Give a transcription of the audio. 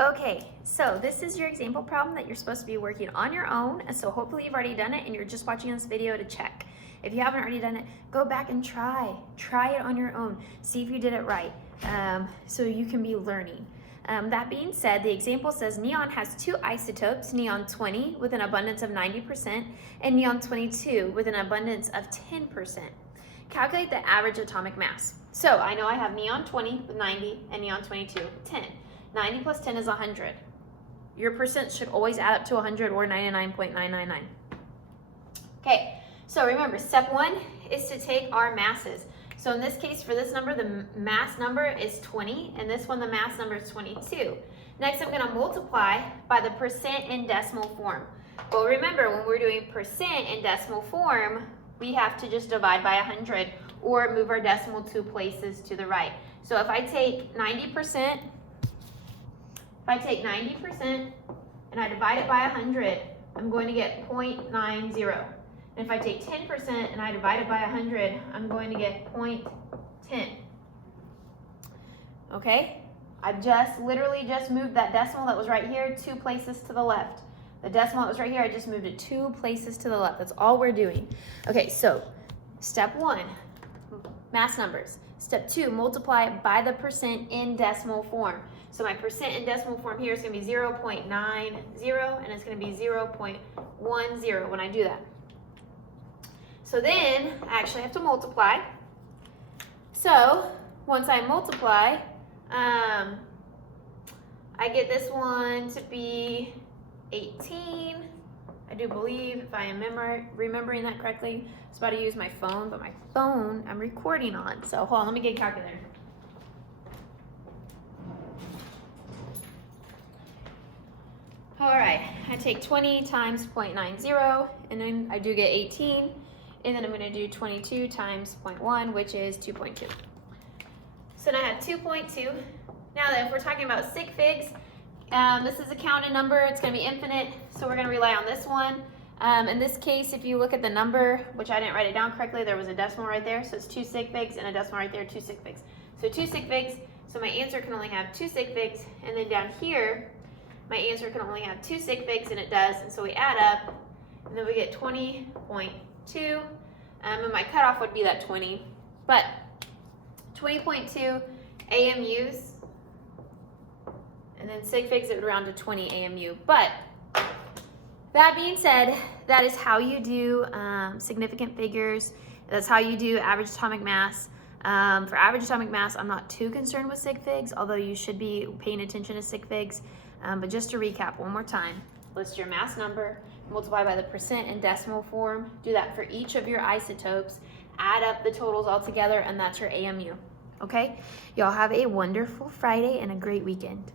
Okay, so this is your example problem that you're supposed to be working on your own. And so hopefully you've already done it and you're just watching this video to check. If you haven't already done it, go back and try it on your own. See if you did it right, so you can be learning. That being said, the example says neon has two isotopes, neon 20 with an abundance of 90% and neon 22 with an abundance of 10%. Calculate the average atomic mass. So I know I have neon 20 with 90 and neon 22 with 10. 90 plus 10 is 100. Your percent should always add up to 100 or 99.999. Okay, so remember, step one is to take our masses. So in this case, for this number, the mass number is 20, and this one, the mass number is 22. Next, I'm gonna multiply by the percent in decimal form. Well, remember, when we're doing percent in decimal form, we have to just divide by 100 or move our decimal 2 places to the right. So if I take 90%, and I divide it by 100, I'm going to get 0.90. And if I take 10% and I divide it by 100, I'm going to get 0.10. Okay? I literally just moved that decimal that was right here 2 places to the left. The decimal that was right here, I just moved it 2 places to the left. That's all we're doing. Okay, so step one, mass numbers. Step two, multiply by the percent in decimal form. So my percent in decimal form here is going to be 0.90, and it's going to be 0.10 when I do that. So then I actually have to multiply. So once I multiply, I get this one to be 18. I do believe, if I am remembering that correctly. I was about to use my phone, but my phone I'm recording on. So hold on, let me get a calculator. All right, I take 20 times 0.90, and then I do get 18, and then I'm gonna do 22 times 0.1, which is 2.2. So now I have 2.2. Now that if we're talking about sig figs, this is a counted number, it's gonna be infinite, so we're gonna rely on this one. In this case, if you look at the number, which I didn't write it down correctly, there was a decimal right there, so it's 2 sig figs, and a decimal right there, 2 sig figs. So 2 sig figs, so my answer can only have 2 sig figs, and then down here, my answer can only have 2 sig figs, and it does, and so we add up, and then we get 20.2, and my cutoff would be that 20, but 20.2 AMUs, and then sig figs, it would round to 20 AMU. But that being said, that is how you do significant figures. That's how you do average atomic mass. For average atomic mass, I'm not too concerned with sig figs, although you should be paying attention to sig figs. But just to recap one more time, list your mass number, multiply by the percent in decimal form, do that for each of your isotopes, add up the totals all together, and that's your AMU. Okay? Y'all have a wonderful Friday and a great weekend.